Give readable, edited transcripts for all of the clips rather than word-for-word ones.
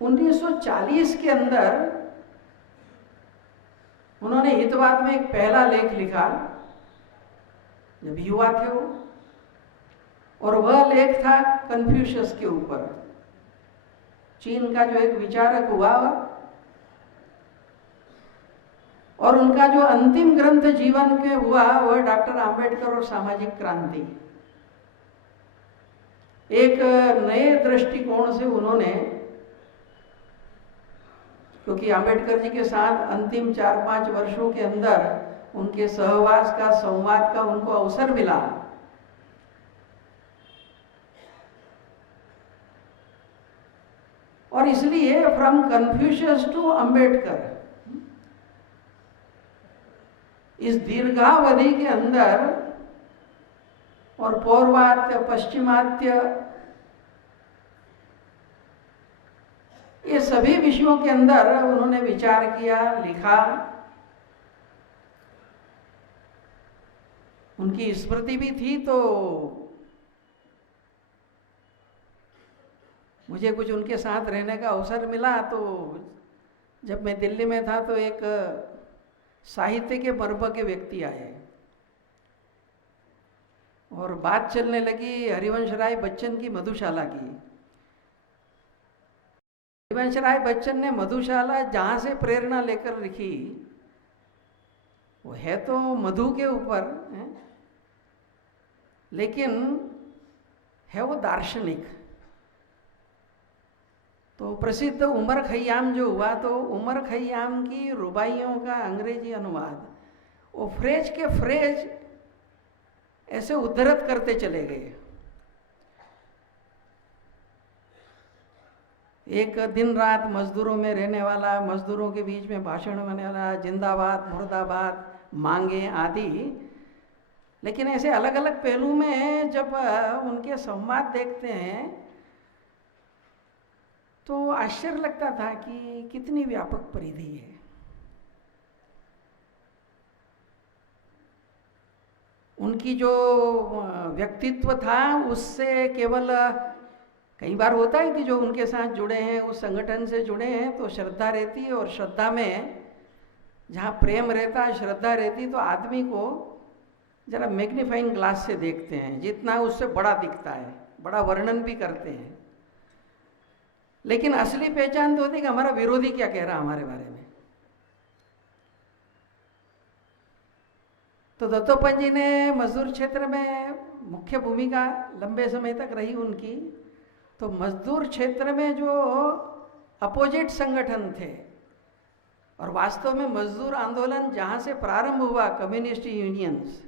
1940 के अंदर उन्होंने हितवाद में एक पहला लेख लिखा, जब युवा थे वो, और वह लेख था कन्फ्यूशियस के ऊपर। चीन का जो एक विचारक हुआ और उनका जो अंतिम ग्रंथ जीवन के हुआ वह डॉक्टर आम्बेडकर और सामाजिक क्रांति। एक नए दृष्टिकोण से उन्होंने, क्योंकि आम्बेडकर जी के साथ अंतिम 4-5 वर्षों के अंदर उनके सहवास का, संवाद का उनको अवसर मिला, और इसलिए फ्रॉम कन्फ्यूशियस टू अंबेडकर इस दीर्घावधि के अंदर और पौर्वात्य, पश्चिमात्य, ये सभी विषयों के अंदर उन्होंने विचार किया, लिखा। उनकी स्मृति भी थी, तो मुझे कुछ उनके साथ रहने का अवसर मिला। तो जब मैं दिल्ली में था तो एक साहित्य के मर्म के व्यक्ति आए और बात चलने लगी हरिवंश राय बच्चन की मधुशाला की। हरिवंश राय बच्चन ने मधुशाला जहाँ से प्रेरणा लेकर लिखी, वो है तो मधु के ऊपर है, लेकिन है वो दार्शनिक। तो प्रसिद्ध उमर खयाम जो हुआ, तो उमर खयाम की रुबाइयों का अंग्रेजी अनुवाद वो फ्रेज के फ्रेज ऐसे उद्धृत करते चले गए। एक दिन रात मजदूरों में रहने वाला, मजदूरों के बीच में भाषण करने वाला, जिंदाबाद, मुर्दाबाद, मांगे आदि। लेकिन ऐसे अलग अलग पहलू में जब उनके संवाद देखते हैं तो आश्चर्य लगता था कि कितनी व्यापक परिधि है। उनकी जो व्यक्तित्व था उससे केवल, कई बार होता है कि जो उनके साथ जुड़े हैं, उस संगठन से जुड़े हैं, तो श्रद्धा रहती है, और श्रद्धा में जहाँ प्रेम रहता है, श्रद्धा रहती, तो आदमी को जरा मैग्नीफाइंग ग्लास से देखते हैं, जितना उससे बड़ा दिखता है, बड़ा वर्णन भी करते हैं। लेकिन असली पहचान तो होती है कि हमारा विरोधी क्या कह रहा हमारे बारे में। तो दत्तोपंत जी ने मजदूर क्षेत्र में मुख्य भूमिका लंबे समय तक रही उनकी। तो मजदूर क्षेत्र में जो अपोजिट संगठन थे, और वास्तव में मजदूर आंदोलन जहाँ से प्रारंभ हुआ, कम्युनिस्ट यूनियंस,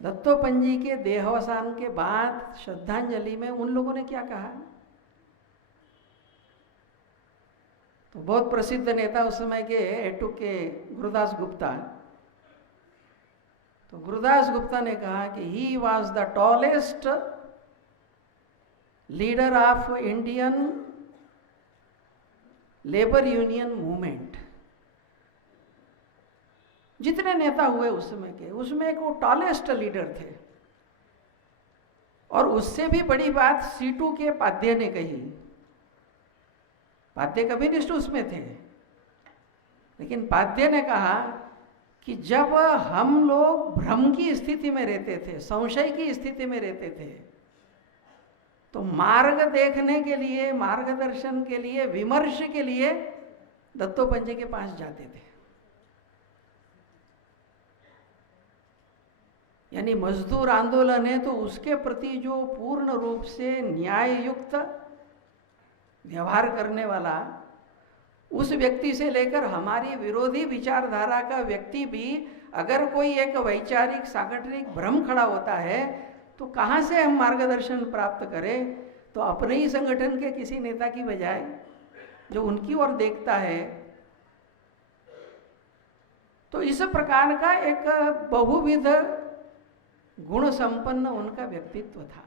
दत्तोपंत जी के देहावसान के बाद श्रद्धांजलि में उन लोगों ने क्या कहा। तो बहुत प्रसिद्ध नेता उस समय के एटुक के गुरुदास गुप्ता, तो गुरुदास गुप्ता ने कहा कि he was the tallest leader of Indian labour union movement. जितने नेता हुए उस समय के, उसमें एक वो टॉलेस्ट लीडर थे। और उससे भी बड़ी बात सीटू के पाध्य ने कही। पाध्य कम्युनिस्ट उसमें थे, लेकिन पाध्य ने कहा कि जब हम लोग भ्रम की स्थिति में रहते थे, संशय की स्थिति में रहते थे, तो मार्ग देखने के लिए, मार्गदर्शन के लिए, विमर्श के लिए दत्तोपंत जी के पास जाते थे। यानी मजदूर आंदोलन है तो उसके प्रति जो पूर्ण रूप से न्याययुक्त व्यवहार करने वाला, उस व्यक्ति से लेकर हमारी विरोधी विचारधारा का व्यक्ति भी अगर कोई एक वैचारिक सांगठनिक भ्रम खड़ा होता है तो कहाँ से हम मार्गदर्शन प्राप्त करें। तो अपने ही संगठन के किसी नेता की बजाय जो उनकी ओर देखता है। तो इस प्रकार का एक बहुविध गुण संपन्न उनका व्यक्तित्व था।